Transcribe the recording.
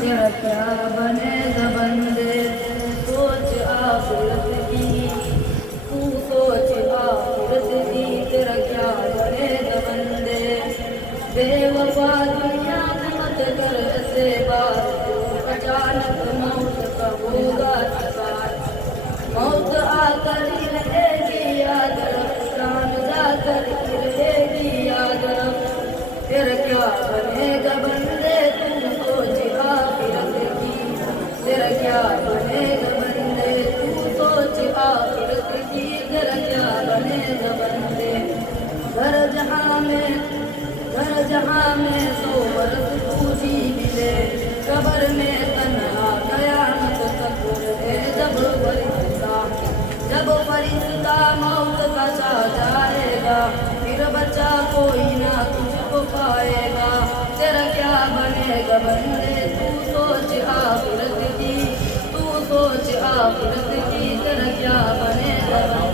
तेरा क्या बनेगा बंदे, सोच आखिरत की, तू सोच आखिरत की, तेरा क्या बनेगा बंदे। बेवफा दुनिया में मत कर ऐसे बात, अचानक मौत का होगा शिकार। मौत आकर ही रहेगी याद रख, प्राण जाकर ही रहेगी याद रख। तेरा क्या बनेगा बंदे, तू सोच आखिरत की, तेरा क्या बनेगा बंदे, तू सोच आखिरत की, तेरा क्या बनेगा बंदे। घर जहाँ में 100 बरस पूजी मिले, कब्र में तन्हा कयामत तक रहे। जब फरिश्ता मौत का चा जाएगा, फिर बचा कोई ना तुझको पाएगा। तेरा क्या बनेगा बंदे, तू सोच आखिरत की, तू सोच आखिरत की, तेरा क्या बनेगा बंदे।